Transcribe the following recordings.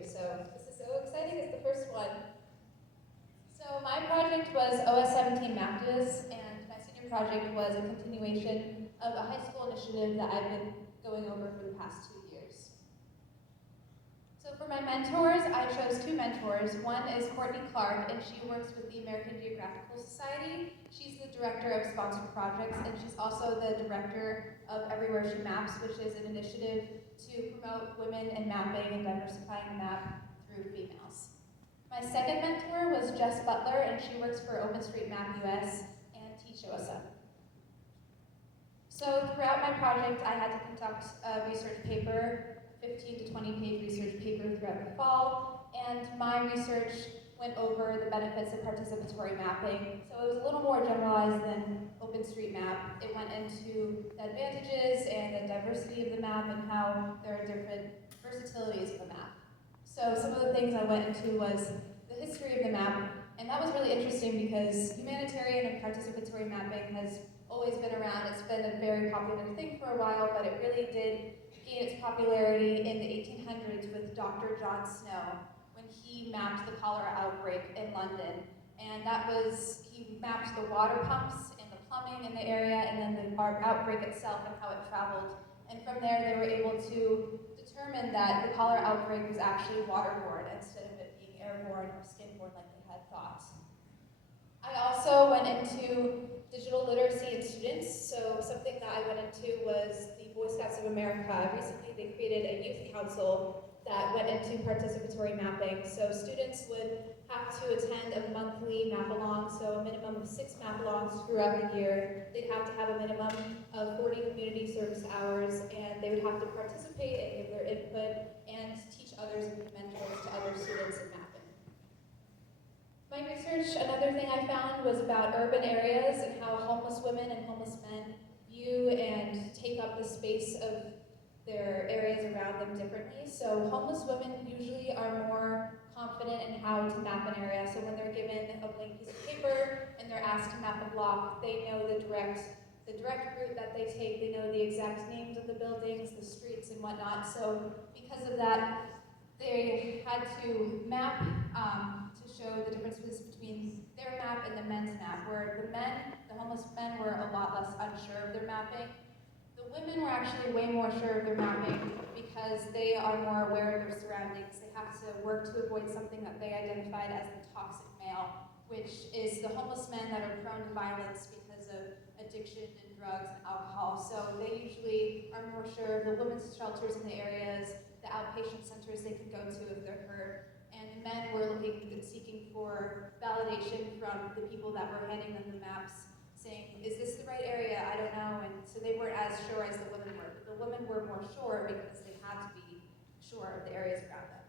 you. So this is so exciting, it's the first one. So my project was OS7 TeenMaptivists, and my senior project was a continuation of a high school initiative that I've been going over for the past 2 years. So for my mentors, I chose 2 mentors. One is Courtney Clark, and she works with the American Geographical Society. She's the director of sponsored projects, and she's also the director of Everywhere She Maps, which is an initiative to promote women in mapping and diversifying the map through females. My second mentor was Jess Butler, and she works for OpenStreetMap US and Teach OSM. So throughout my project, I had to conduct a research paper, 15 to 20 page research paper throughout the fall, and my research went over the benefits of participatory mapping. So it was a little more generalized than OpenStreetMap. It went into the advantages and the diversity of the map and how there are different versatilities of the map. So some of the things I went into was the history of the map, and that was really interesting because humanitarian and participatory mapping has always been around. It's been a very popular thing for a while, but it really did gain its popularity in the 1800s with Dr. John Snow when he mapped the cholera outbreak in London. And that was, he mapped the water pumps and the plumbing in the area and then the outbreak itself and how it traveled. And from there they were able to determine that the cholera outbreak was actually waterborne instead of it being airborne or skinborne like they had thought. I also went into digital literacy in students. So something that I went into was the Boy Scouts of America. Recently they created a youth council that went into participatory mapping. So students would have to attend a monthly map-along, so a minimum of 6 map-alongs throughout the year. They'd have to have a minimum of 40 community service hours, and they would have to participate and give their input and teach others and be mentors to other students in mapping. My research, another thing I found was about urban areas and how homeless women and homeless men view and take up the space of their areas around them differently. So homeless women usually are more confident in how to map an area. So when they're given a blank piece of paper and they're asked to map a block, they know the direct route that they take. They know the exact names of the buildings, the streets, and whatnot. So because of that, they had to map to show the differences between their map and the men's map, where the homeless men were a lot less unsure of their mapping. The women were actually way more sure of their mapping because they are more aware of their surroundings. They have to work to avoid something that they identified as the toxic male, which is the homeless men that are prone to violence because of addiction and drugs and alcohol. So they usually are more sure of the women's shelters in the areas, the outpatient centers they can go to if they're hurt. And the men were seeking for validation from the people that were handing them the maps, saying, is this the right area? I don't know. And so they weren't as sure as the women were. But the women were more sure because they had to be sure of the areas around them.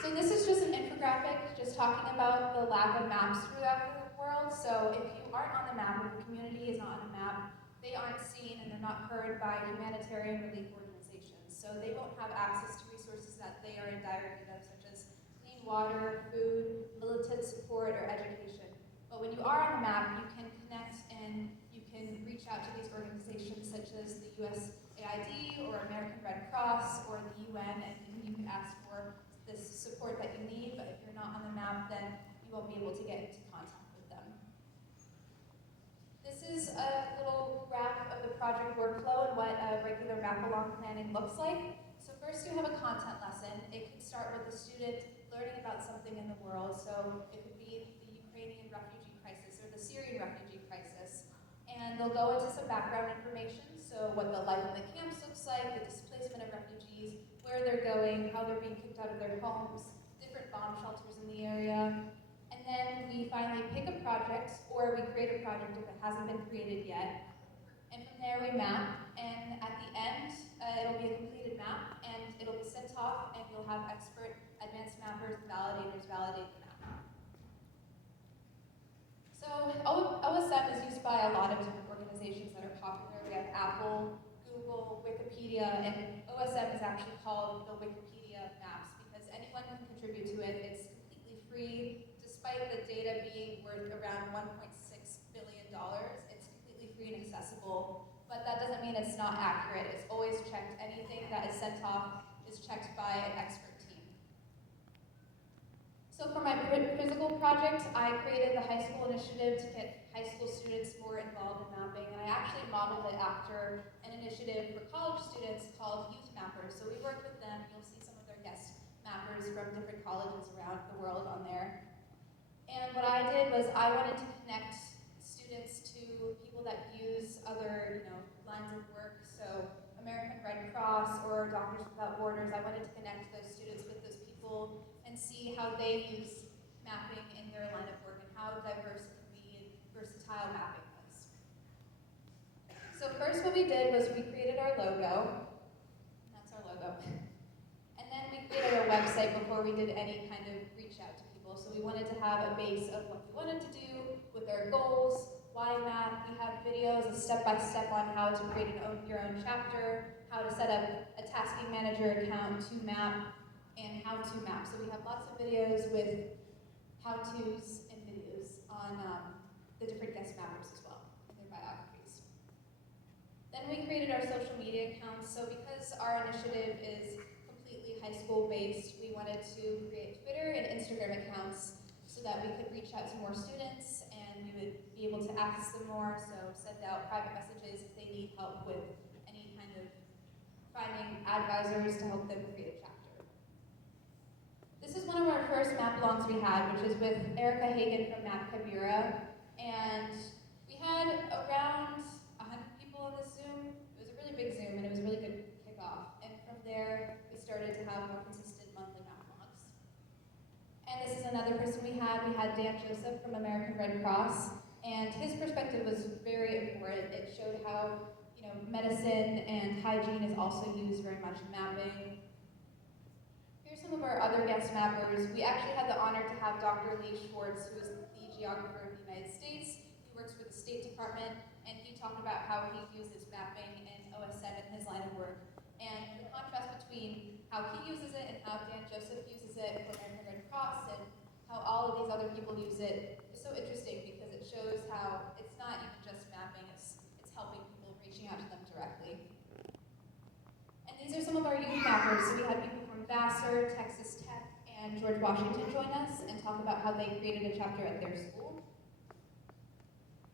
So this is just an infographic just talking about the lack of maps throughout the world. So if you aren't on the map, if the community is not on the map, they aren't seen and they're not heard by humanitarian relief organizations. So they won't have access to resources that they are in dire need of, such as clean water, food, militant support, or education. But when you are on the map, you can connect and you can reach out to these organizations such as the USAID or American Red Cross or the UN, and you can ask for this support that you need. But if you're not on the map, then you won't be able to get into contact with them. This is a little graph of the project workflow and what a regular map-along planning looks like. So first you have a content lesson. It could start with the student learning about something in the world. So it could be the Ukrainian refugee crisis or the Syrian refugee crisis. And they'll go into some background information. So what the life in the camps looks like, the displacement of refugees, where they're going, how they're being kicked out of their homes, different bomb shelters in the area. And then we finally pick a project, or we create a project if it hasn't been created yet. And from there we map, and at the end, it'll be a completed map, and it'll be sent off, and you'll have expert advanced mappers, validators validate the map. So OSM is used by a lot of different organizations that are popular. We have Apple, Google, Wikipedia, and OSM is actually called the Wikipedia of maps because anyone can contribute to it. It's completely free. Despite the data being worth around $1.6 billion, it's completely free and accessible. But that doesn't mean it's not accurate. It's always checked. Anything that is sent off is checked by an expert team. So for my physical project, I created the high school initiative to get high school students more involved in mapping, and I actually modeled it after an initiative for college students called Youth Mappers. So we worked with them. You'll see some of their guest mappers from different colleges around the world on there. And what I did was I wanted to connect students to people that use other, lines of work. So American Red Cross or Doctors Without Borders. I wanted to connect those students with those people and see how they use mapping in their line of work and how diverse it can be and versatile mapping was. So first what we did was we created our logo. That's our logo. And then we created our website before we did any kind of reach out to people. So we wanted to have a base of what we wanted to do with our goals, why map. We have videos, a step-by-step on how to create your own chapter, how to set up a tasking manager account to map, and how to map. So we have lots of videos with how-tos and videos on the different guest mappers as well, and their biographies. Then we created our social media accounts. So because our initiative is completely high school based, we wanted to create Twitter and Instagram accounts so that we could reach out to more students and we would be able to access them more, so send out private messages if they need help with any kind of finding advisors to help them create a chapter. This is one of our first map-alongs we had, which is with Erica Hagan from Map Cabira, and we had around 100 people on this Zoom. It was a really big Zoom, and it was a really good kickoff. And from there, we started to have more consistent monthly map-alongs. And this is another person we had. We had Dan Joseph from American Red Cross, and his perspective was very important. It showed how medicine and hygiene is also used very much in mapping. Here's some of our other guest mappers. We actually had the honor to have Dr. Lee Schwartz, who is the geographer of the United States. He works for the State Department, and he talked about how he uses mapping in OSM in his line of work. And the contrast between how he uses it and how Dan Joseph uses it for American Red Cross and how all of these other people use it is so interesting because it shows how it's not even just mapping, it's helping people, reaching out to them directly. And these are some of our youth mappers. So we had people from Vassar, Texas Tech, and George Washington join us and talk about how they created a chapter at their school.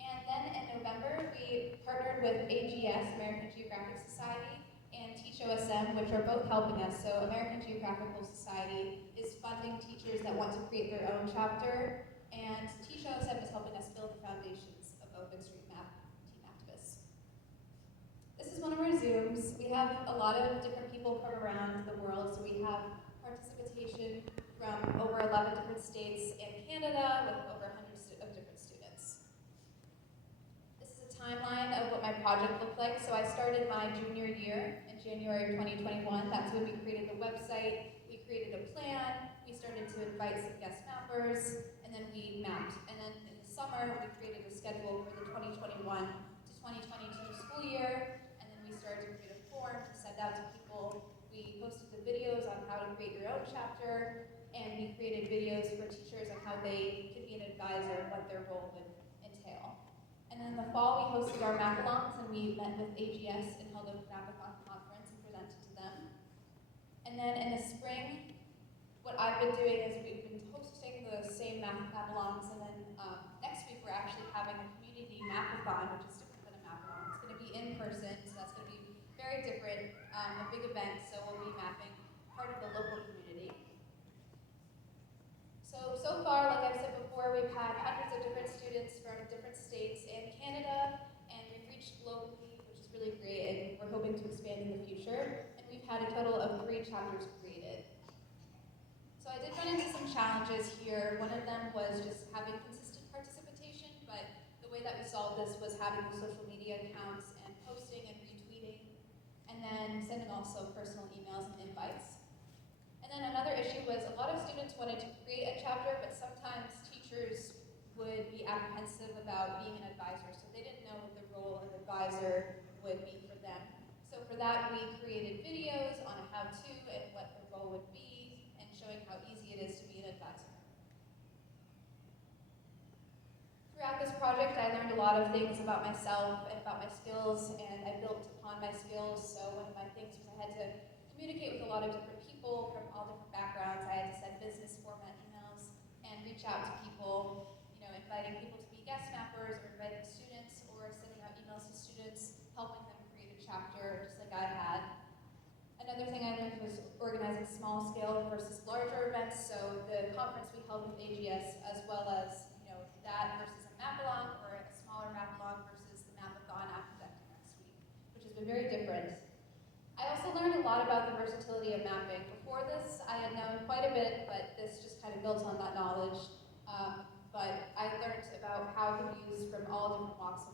And then in November, we partnered with AGS, American Geographic Society, and Teach OSM, which are both helping us. So American Geographical Society is funding teachers that want to create their own chapter, and Teach OSM is helping us build the foundations of OpenStreetMap TeenMaptivists. This is one of our Zooms. We have a lot of different people from around the world, so we have participation from over 11 different states and Canada with over 100 of different students. This is a timeline of what my project looked like. So I started my junior year in January of 2021. That's when we created the website, we created a plan, we started to invite some guest mappers, and then we mapped. And then in the summer, we created a schedule for the 2021 to 2022 school year, and then we started to create a form to send out to people. We posted the videos on how to create your own chapter, and we created videos for teachers on how they could be an advisor, what their role would entail. And then in the fall, we hosted our map-alongs, and we met with AGS and held a map-a-thon conference and presented to them. And then in the spring, what I've been doing is we've been hosting the same map-alongs, and then next week we're actually having a community map-a-thon, which is different than a map-along. It's going to be in person, so that's going to be very different, a big event, so we'll be mapping part of the local community. So far, like I've said before, we've had hundreds of different students from different states and Canada, and we've reached globally, which is really great, and we're hoping to expand in the future. And we've had a total of 3 chapters created. So I did run into some challenges here. One of them was just having consistent participation, but the way that we solved this was having the social media accounts and posting and retweeting, and then sending also personal emails and invites. And then another issue was a lot of students wanted to create a chapter, but sometimes teachers would be apprehensive about being an advisor, so they didn't know what the role of advisor would be for them. So for that, we created videos on a how-to and what the role would be, and showing how easy it is to be an advisor. Throughout this project, I learned a lot of things about myself and about my skills, and I built upon my skills. So one of my things was I had to communicate with a lot of different people from all different backgrounds. I had to send business format emails and reach out to people, inviting people to be guest mappers or inviting students or sending out emails to students, helping them create a chapter just like I had. Another thing I learned was organizing small scale versus larger events. So the conference we held with AGS, as well as that versus a map-along or a smaller map-along versus the map-a-thon after that next week, which has been very different. I also learned a lot about the versatility of mapping. Before this, I had known quite a bit, but this just kind of built on that knowledge. But I learned about how it can be used from all different walks of